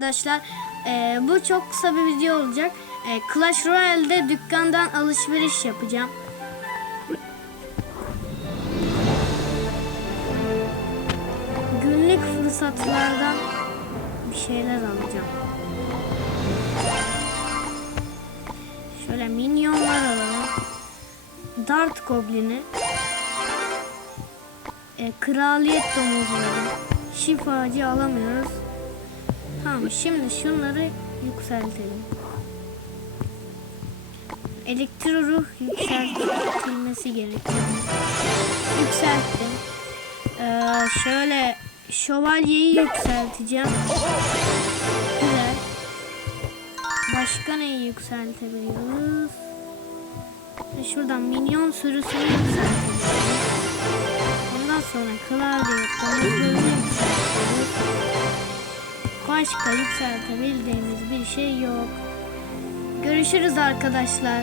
Arkadaşlar eee, bu çok kısa bir video olacak. Eee, Clash Royale'de dükkandan alışveriş yapacağım. Günlük fırsatlardan bir şeyler alacağım. Şöyle minyonlar alalım. Dart goblini. E, kraliyet domuzları. Şifacı alamıyoruz. Tamam şimdi şunları yükseltelim. Elektro ruh yükseltilmesi gerekiyor. Yükselttim. Ee, şöyle şövalyeyi yükselteceğim. Güzel. Başka neyi yükseltebiliyoruz? Ve Şuradan minyon sürüsünü yükseltebiliriz. Ondan sonra klavye yükseltebiliriz. Başka yükseltebildiğimiz bir şey yok. Görüşürüz arkadaşlar.